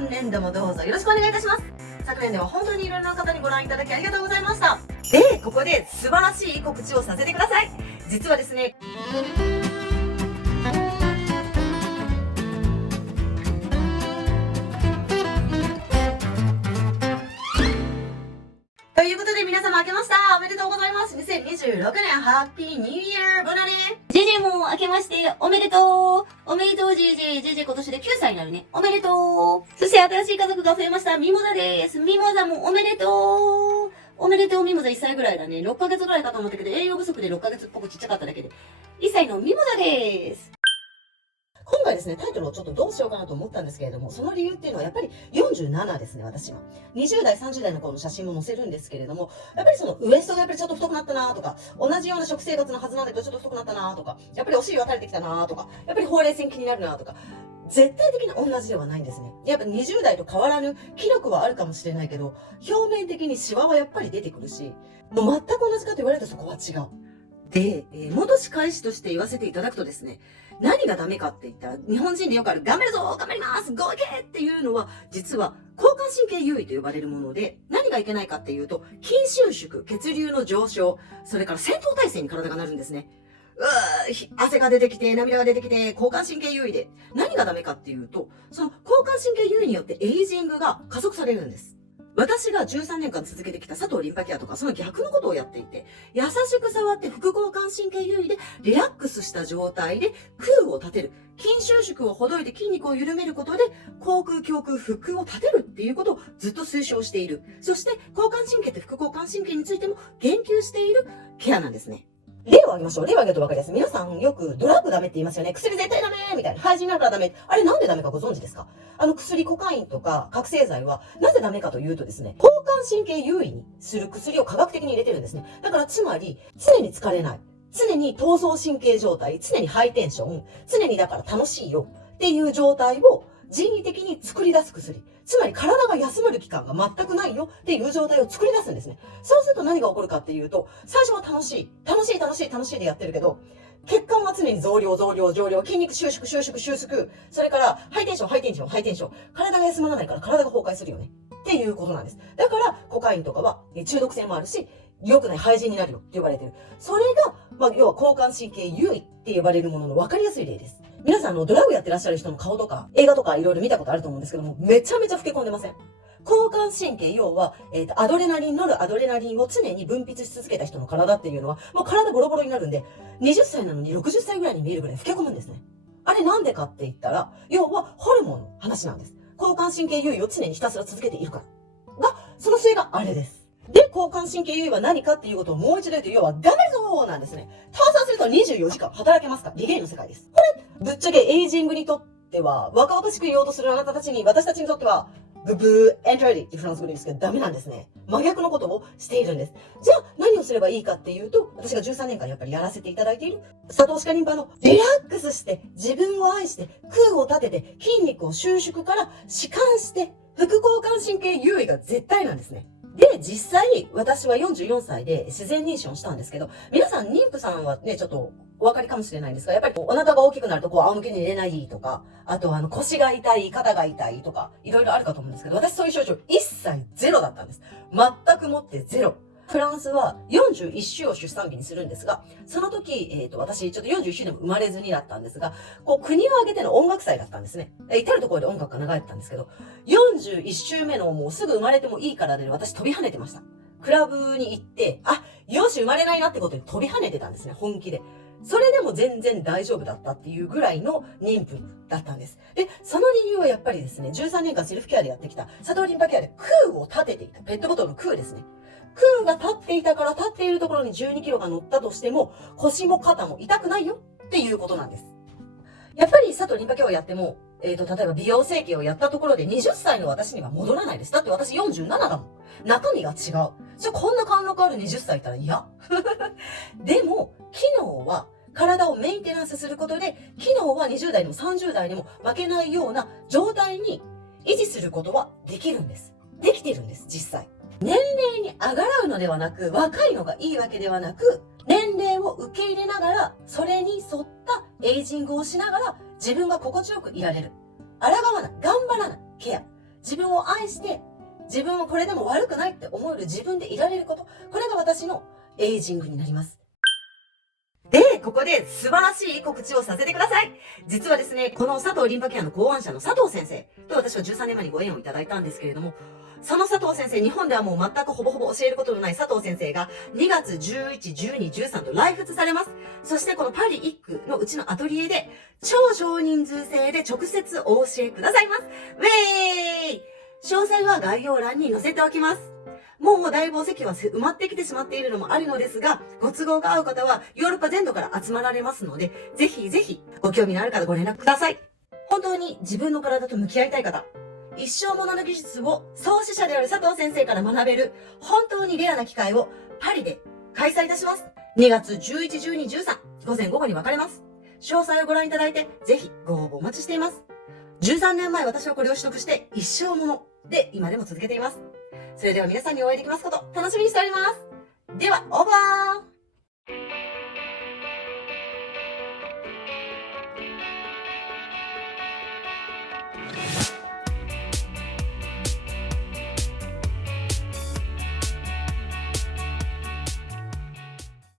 本年度もどうぞよろしくお願いいたします。昨年では本当にいろいろな方にご覧いただきありがとうございました。で、ここで素晴らしい告知をさせてください。実はですね、ということで皆様明けましたおめでとうございます。2026年ハッピーニューイヤーボナね。ジェジェも明けましておめでとう。おめでとうジェジェ。ジェジェ今年で9歳になるね。おめでとう。そして新しい家族が増えましたミモザです。ミモザもおめでとう。おめでとうミモザ1歳ぐらいだね。6ヶ月ぐらいかと思ったけど栄養不足で6ヶ月っぽくちっちゃかっただけで。1歳のミモザです。今回ですね、タイトルをちょっとどうしようかなと思ったんですけれども、その理由っていうのはやっぱり47ですね、私は。20代、30代の頃の写真も載せるんですけれども、やっぱりそのウエストがやっぱりちょっと太くなったなとか、同じような食生活のはずなんだけどちょっと太くなったなとか、やっぱりお尻が垂れてきたなとか、やっぱりほうれい線気になるなとか、絶対的に同じではないんですね。やっぱ20代と変わらぬ気力はあるかもしれないけど、表面的にシワはやっぱり出てくるし、もう全く同じかと言われるとそこは違う。で、戻し返しとして言わせていただくとですね、何がダメかって言ったら、日本人でよくある、頑張るぞ頑張ります合計っていうのは、実は、交感神経優位と呼ばれるもので、何がいけないかっていうと、筋収縮、血流の上昇、それから戦闘態勢に体がなるんですね。汗が出てきて、涙が出てきて、交感神経優位で。何がダメかっていうと、その交感神経優位によってエイジングが加速されるんです。私が13年間続けてきた佐藤リンパケアとかその逆のことをやっていて、優しく触って副交感神経優位でリラックスした状態で空を立てる。筋収縮をほどいて筋肉を緩めることで口腔、胸腔、腹腔を立てるっていうことをずっと推奨している。そして交感神経と副交感神経についても言及しているケアなんですね。例を挙げましょう。例を挙げると分かりやすい。皆さんよくドラッグダメって言いますよね。薬絶対ダメみたいな。廃人だからダメ。あれなんでダメかご存知ですか？薬、コカインとか覚醒剤はなぜダメかというとですね、交感神経優位にする薬を科学的に入れてるんですね。だからつまり、常に疲れない。常に闘争神経状態。常にハイテンション。常にだから楽しいよっていう状態を人為的に作り出す薬。つまり体が休める期間が全くないよっていう状態を作り出すんですね。そうすると何が起こるかっていうと、最初は楽しい。楽しい楽しい楽しいでやってるけど、血管は常に増量、増量、増量、筋肉収縮、収縮、収縮。それから、ハイテンション、ハイテンション、ハイテンション。体が休まらないから体が崩壊するよね。っていうことなんです。だから、コカインとかは中毒性もあるし、良くない廃人になるよって言われてる。それが、要は交感神経優位って呼ばれるものの分かりやすい例です。皆さんドラッグやってらっしゃる人の顔とか、映画とかいろいろ見たことあると思うんですけども、めちゃめちゃ老け込んでません？交感神経、要は、アドレナリン、ノルアドレナリンを常に分泌し続けた人の体っていうのは、もう体ボロボロになるんで、20歳なのに60歳ぐらいに見えるぐらい老け込むんですね。あれなんでかって言ったら、要はホルモンの話なんです。交感神経優位を常にひたすら続けているから。が、その末があれです。で、交感神経優位は何かっていうことをもう一度言うと、要は頑張るぞーなんですね。倒産すると24時間働けますか？リゲインの世界です。これ、ぶっちゃけエイジングにとっては、若々しく言おうとするあなたたちに、私たちにとっては、ブブーエントラディってフランス語で言うんですけど、ダメなんですね。真逆のことをしているんです。じゃあ、何をすればいいかっていうと、私が13年間やっぱりやらせていただいている、佐藤歯科リンパのリラックスして、自分を愛して、空を立てて、筋肉を収縮から弛緩して、副交感神経優位が絶対なんですね。で、実際、私は44歳で自然妊娠をしたんですけど、皆さん、妊婦さんはね、ちょっとお分かりかもしれないんですが、やっぱりお腹が大きくなると、仰向けに寝れないとか、あと腰が痛い、肩が痛いとか、いろいろあるかと思うんですけど、私そういう症状一切ゼロだったんです。全くもってゼロ。フランスは41週を出産日にするんですが、その時、私ちょっと41週でも生まれずにだったんですが、国を挙げての音楽祭だったんですね。至るところで音楽が流れてたんですけど、41週目のもうすぐ生まれてもいいからで私飛び跳ねてました。クラブに行って、よし生まれないなってことに飛び跳ねてたんですね、本気で。それでも全然大丈夫だったっていうぐらいの妊婦だったんです。で、その理由はやっぱりですね、13年間セルフケアでやってきた佐藤リンパケアで空を立てていた。ペットボトルの空ですね。空が立っていたから立っているところに12キロが乗ったとしても腰も肩も痛くないよっていうことなんです。やっぱり佐藤リンパケアをやっても、例えば美容整形をやったところで20歳の私には戻らないです。だって私47だもん。中身が違う。こんな貫禄ある20歳いたら嫌。でも、機能は体をメンテナンスすることで、機能は20代でも30代でも負けないような状態に維持することはできるんです。できてるんです、実際。年齢にあがらうのではなく、若いのがいいわけではなく、年齢を受け入れながら、それに沿ったエイジングをしながら、自分が心地よくいられる。抗わない、頑張らない、ケア。自分を愛して、自分をこれでも悪くないって思える自分でいられること。これが私のエイジングになります。で、ここで素晴らしい告知をさせてください。実はですね、この佐藤リンパケアの考案者の佐藤先生と私は13年前にご縁をいただいたんですけれども、その佐藤先生、日本ではもう全くほぼほぼ教えることのない佐藤先生が2月11、12、13と来仏されます。そしてこのパリ1区のうちのアトリエで超少人数制で直接お教えくださいます。ウェーイ！詳細は概要欄に載せておきます。もうだいぶお席は埋まってきてしまっているのもあるのですが、ご都合が合う方はヨーロッパ全土から集まられますので、ぜひぜひご興味のある方ご連絡ください。本当に自分の体と向き合いたい方、一生ものの技術を創始者である佐藤先生から学べる本当にレアな機会をパリで開催いたします。2月11、12、13、午前午後に分かれます。詳細をご覧いただいて、ぜひご応募お待ちしています。13年前私はこれを取得して一生もので今でも続けています。それでは皆さんにお会いできますこと楽しみにしております。では、オーバー